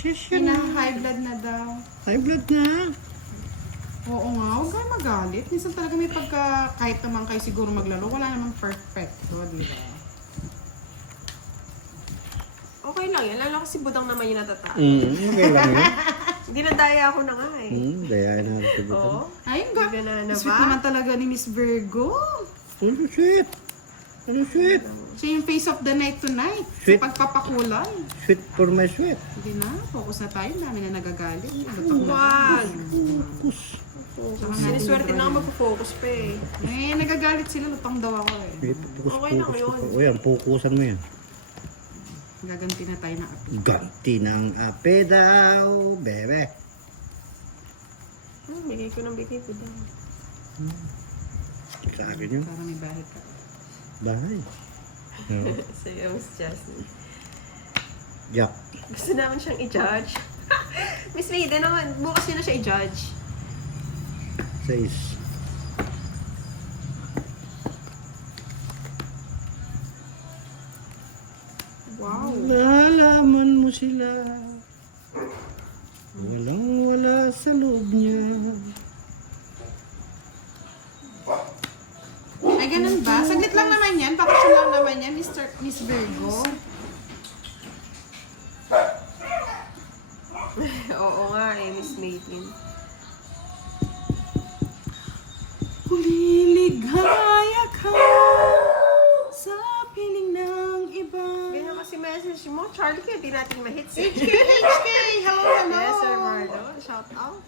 High blood na daw. High blood na. Oo nga, huwag kayo magalit. Minsan talaga may pagka, kahit naman kayo siguro maglaro, wala namang perfecto, di ba? Okay lang yan. Lalo kasi budang naman yung natatalo. Okay lang yun. Hindi na daya ako na nga eh. Dayain na rin sa Oo. Ayun Hindi ka na Sweet ba? naman talaga ni Miss Virgo. Ano sweet? Ano sweet? Siya yung face of the night tonight. Sweet. Sa pagpapakulay. Sweet for my sweet. Hindi na, focus na tayo. Dami na nagagalit. Lutang na. Wag! Focus. Siniswerte na ako magpo-focus pa eh. Eh, nagagalit sila. Lutang daw ako eh. Sige, focus, Okay lang focus. yun. O yan, focusan mo yan. Gaganti na tayo ng api. Ganti ng ape daw, bebe. Bigay ko ng bigay ko daw. Sa akin yun. Para may bahay ka. Bahay. Sa'yo, Miss Jasmine. Jack. Gusto naman siyang i-judge. Miss Maiden naman, bukas yun na siya i-judge. 6. Wow. Lalaman mo sila. Walang wala sa loob niya. Ay, ganun ba? Saglit lang naman yan. Bakasyon lang naman yan, Miss Virgo. Oo nga eh, Miss Maiden. Liligaya ka sa piling ng iba. Ganyan kasi message mo, Charlie, kaya di natin ma-hits eh. HK! Hello, hello! Yes, Sir Mardo. Shout out.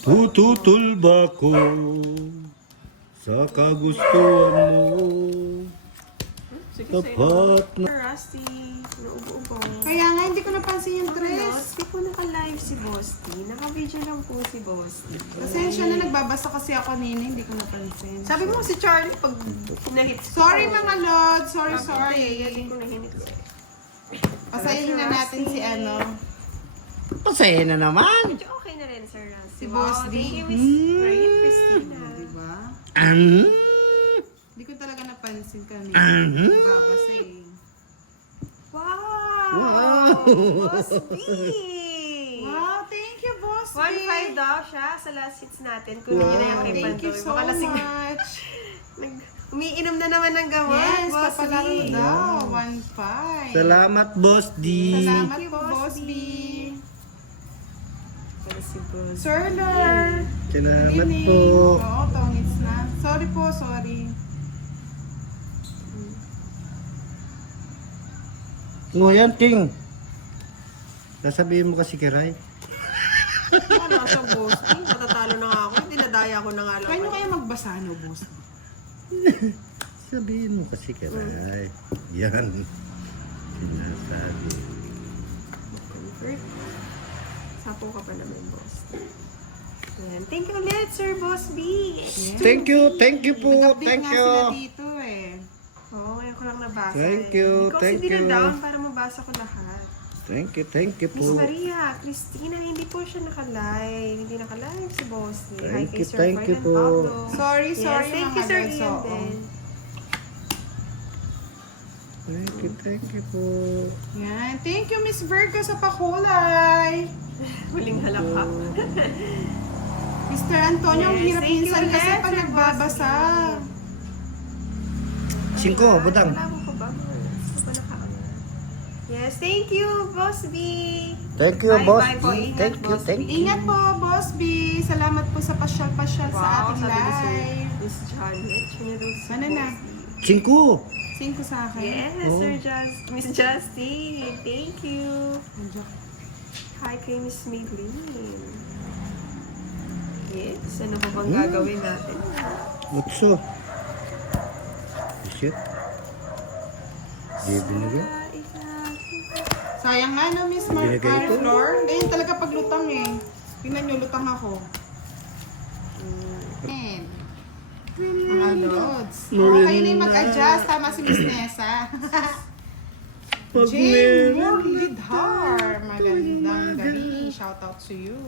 Tututol ba ko sa kagustuhan mo? Sige, Tapat sa'yo. Rusty, naubo-ubo. Kaya nga, hindi ko napansin yung dress. Hindi po naka-live si Bosti. Naka-video lang po si Bosti. Pasensya na, nagbabasa kasi ako nina, hindi ko napansin. Sabi mo si Charlie pag na-hit. Sorry mga lord, sorry. Hindi ko na-hit. Pasayin na natin si ano. Pasaya na naman. Medyo okay na rin, Sir Rusty. Si Boss D. Thank you, Miss Marie Christina. Diba? Mm. Hindi ko talaga napansin kanina. Nagbabasa eh. Wow! Boss B! Wow, thank you, boss. 1.5 daw siya sa last hits natin. Kunin niyo na yung kay Thank you Pantoy. so Baka lasing na. much. Umiinom na naman ng gamot, Yes, Boss papalaro B. daw. 1.5. Salamat, Boss D. Salamat Thank you, po, Boss Boss B. Para si Boss. Sirler. Salamat Linig. po. Oo, tongits na. Sorry po, sorry. No, yan, King. Sasabihin mo kasi kay Rai. Ako nasa Boss B. Matatalo na nga ako. Dinadaya ko na nga lang. Kaya nyo kaya magbasa, no, boss? Sabihin mo kasi kay Rai. Yan. Sinasabi. Convert. Sapo ka pa naman, Boss. Ayan. Thank you ulit, Sir Boss B. Yes. Thank you po. Nag-update Thank nga you. sila dito eh. Oo, ngayon ko lang nabasa. Thank you, Hindi ko kasi thank you. dinadown para mabasa ko lahat. Thank you Miss po. Maria, Christina, hindi po siya naka-live. Hindi naka-live si Boss D. Hi Thank kay you, Sir thank you Ferdinand po. Pablo. Sorry, Yes, sorry thank mga you, Sir lods. Ian Oo. din. Thank you po. Yan. Thank you, Miss Virgo, sa pakulay. Huling halakha. Mr. Antonio, ang Yes, hirap thank you minsan kasi ulit, pag Sir nagbabasa. Boss D. 5, budang. Wala mo pa ba? Gusto pa nakaano. Yes, thank you, Boss B. Thank you, Bye, Boss bye po. D. Ingat, Thank you, Boss thank B. you. Ingat po, Boss B. Salamat po sa pasyal-pasyal sa Wow, ating sabi ni Sir live. Miss Janet. Siya niya daw si Ano na? Boss D. 5. 5 sa akin. Yes, Oh. Sir Miss Justine. Thank you. Andiyan. Hi kay Miss Maylene. Yes, ano pa bang gagawin natin? 8. Shit. Di binigay. Sayang nga no, Miss Binigay ko. Mariflor. Ganyan talaga paglutang eh. Tingnan nyo, lutang ako. Ayan. Mga lods. Okay na yung mag-adjust. Tama si Miss Nessa. Jane Murlidhar. Magandang gabi. Shout out to you.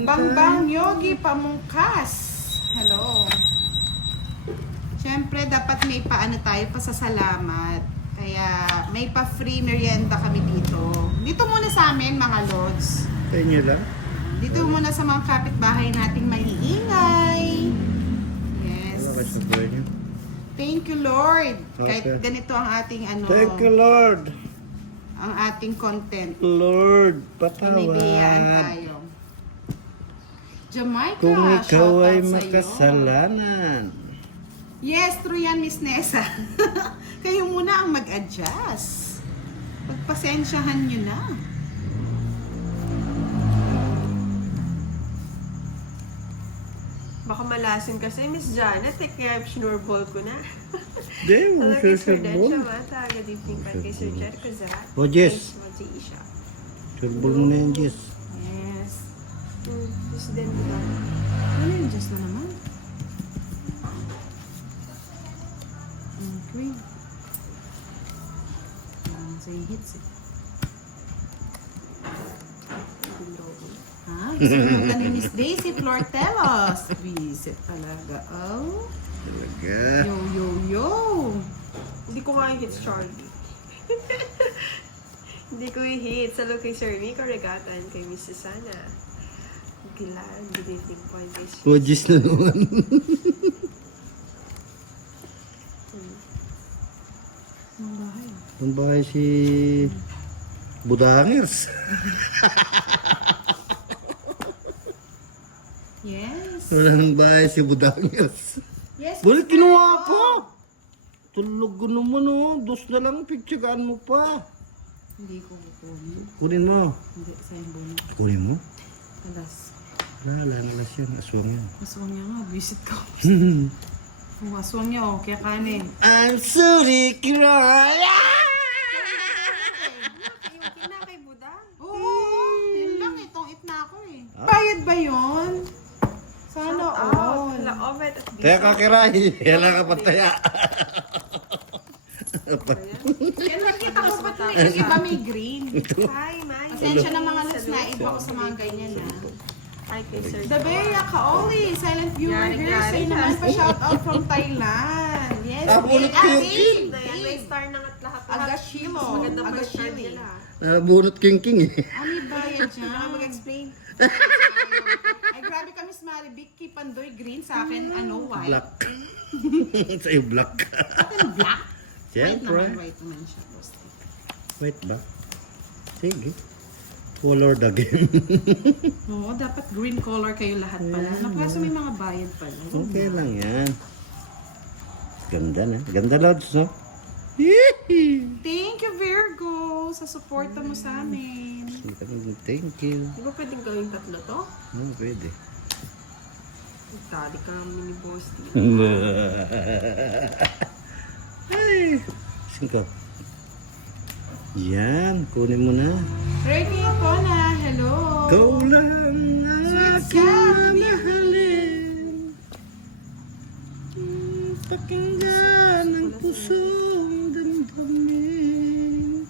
Bangbang Yogi Pamungkas. Hello. Siyempre, dapat may paano tayo pasasalamat. Kaya may pa-free merienda kami dito. Dito muna sa amin, mga lods. Sa inyo lang. Dito muna sa mga kapitbahay nating maiingay. Yes. Okay sa buhay niyo. Thank you, Lord. Okay. Kahit ganito ang ating Thank you, Lord. ang ating content. Lord, Pinibiyaan patawad. tayo. Jamaica, Kung ikaw shoutout ay sa'yo. makasalanan. Yes, true yan, Miss Nessa. Kayo muna ang mag-adjust. Pagpasensyahan nyo na. Baka malasin kasi, Miss Janet, kaya sinurball ko na. Hindi, Hello mo kay siya Sir sa Dan ball. Shamata, good evening pa kay Sir Jericho Zat. Oh, Jess. Kay Isha. Surbol mo na yan, Jess. Yes. Miss Dan, diba? Ano yung Diyos na naman? Okay. Parang sa hits eh. Ha? Gusto mo ka ni Miss Daisy Flortelos. Visit talaga. Oh. Talaga. Yo, yo, yo. Hindi ko nga i-hits, Charlie. Hindi ko i-hits. Hello kay Sir Nico Regatan, kay Miss Susana. Gilan, good evening po. Oh, Jess na naman. Ang bahay. Ang bahay si Budangers. Yes. Wala nang bahay si Budangers. Yes. Bulit Miss kinuha Virgo. ko. Tulog ko naman oh. Dos na lang picturean mo pa. Hindi ko kukunin. Kunin mo. Hindi, sa yung bono. Kunin mo? Alas. Wala na yan. Aswang yan. Aswang niya nga, visit ko. Oh, aswang niya, oh, kaya kanin. I'm sorry, Kiroy! Yung kina kay Buda. Oo, yun lang, itong it na ako eh. Bayad ba yun? Sana all. Hala, Ovet at Teka ka, Bisa. Kiray. Kailan ka pataya. Kaya nakita ko ba't may iba may green. Hi, Mai. Pasensya na mga lods na iba ko sa mga ganyan na. Hi kay Sir. The Beria Kaoli, silent viewer Yari, here. yari. Sa'yo naman pa shout out from Thailand. Yes, Bunot ko yung Dave. Na yan, may star na at lahat. Agashilo. Mas maganda pa yung star Agashili. nila. Bunot king eh. Ano bayad Baka dyan? mag-explain. Ay, grabe ka, Miss Maribik. Pandoy green sa akin, white. Black. Sa'yo black. Atin black? White Siyempre. naman, white naman siya. Basta. Wait ba? Sige. Color the game. Oo, dapat green color kayo lahat pala. Kaso may mga bayad pala. Okay lang yan. Ganda na. Ganda lods, no? Yee! Thank you, Virgo, sa suporta mo sa amin. Thank you. Di ba pwedeng gawing tatlo to? Pwede. Dali ka mini boss. Ay! Singko. Yan. Kunin mo na. Ready po na. Hello. Ikaw lang Sweet aking Sam. mahalin. Pakinggan ang pusong damdamin.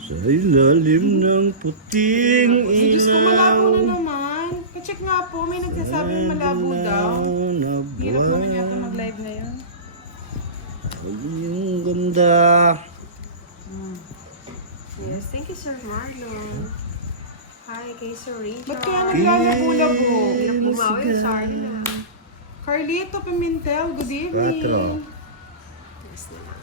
Sa ilalim ng puting Ay, Diyos ko, malabo na ilaw. naman. Kacheck nga po, may nagsasabing malabo daw. Hirap naman yata mag-live na yun. Ay, yung ganda. Yes, thank you Sir Marlon. Hi kay Sir Rachel. Ba't kaya naglalabo-labo? Hirap bumawi yung Charlie na. Carlito Pimentel, good evening. Quatro. Yes na lang.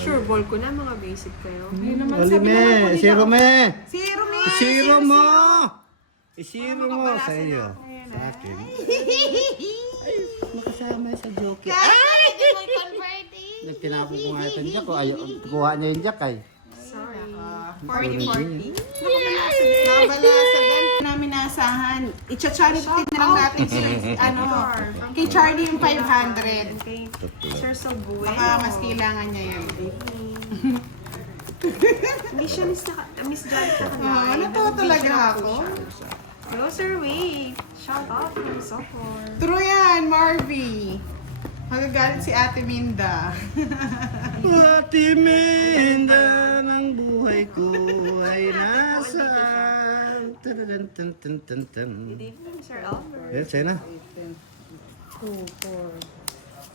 Sure, ball ko na mga basic kayo. Ayun naman, Oli sabi naman po me, nila. zero me. Zero me. Isiro mo. Isiro mo Makapalasan sa iyo. ako yan, Sa akin. Ay, makasama sa joke. Ay, di mo converting. Nagtinapon ko nga ito niya ko. Ayaw, kuha niya yung jack ay. Sorry. 40-40. Nabalasan din. Namin naasahan. I-charity na lang natin si, kay Charlie yung 500. And kay Sir Sobueno. Baka mas kailangan niya yan. Hindi siya Miss Janet na Oo, natuwa talaga ako. Hello Sir Wade. Shout out from Sopor. True yan, Marvy. Magagalit si Ate Minda. Pati minda ng buhay ko ay nasaan. Tan tan tan tan tan. Good evening Sir Albert. Yan, sa'yo na. 2, 4,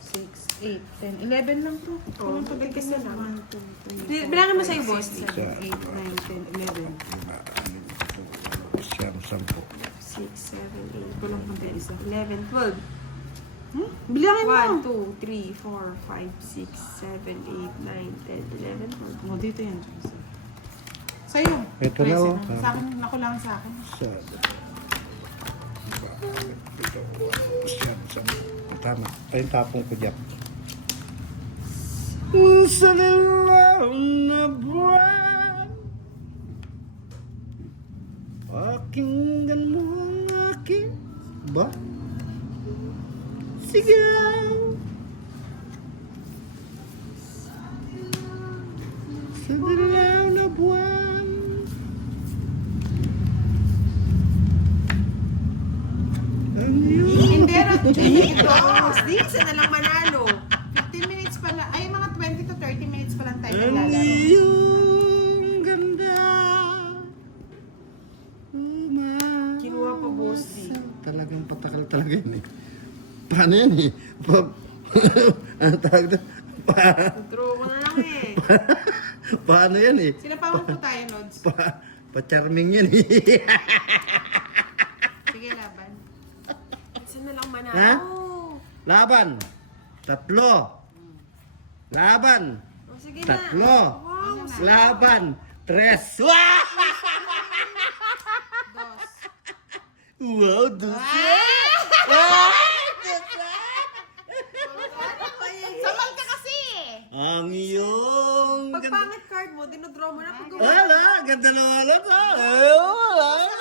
6, 8, 10, 11 lang po. Oh, pagkagkas na lang. 1, 2, 3, 4, Bilangin mo 5, sa'yo, 6, boss. 7, 8, 9, 10, 11. Siyam, 10. 6, 7, 8. Walang punta isa. 11, 12. Bilangin mo. 1, 2, 3, 4, 5, 6, 7, 8, 9, 10, 11, 12. O, dito yan. Sa'yo. Ito na, oh. Sa akin, nakulang sa akin. Siyam, 10. Tama. Ayun tapong ko dyan. Sa lilaw na buwan, pakinggan mo ang aking ba? Sigaw sa lilaw na buwan. Ang iyong Hindi, Ito, di isa na lang manalo. 15 minutes pa lang. Ay, mga 20 to 30 minutes pa lang tayo Ang naglalaro. iyong ganda. Kinuha pa, boss D. Talagang patakal talaga yun eh. Paano yan eh? Ano tawag doon? Draw ko na lang eh. Paano yan eh? Sinapawan po tayo, Lods. Pa-charming yan eh. Sige, laban. Isa na lang manalo. Ha? Laban. 3. Laban. O, sige na. 3. Wow. Laban. 3. Wow! Dos. Wow, 2. Samal ka kasi! Ang iyong Pag pangit card mo, dinodraw mo na. Pag Wala, ganda na wala ka. Eh, wala.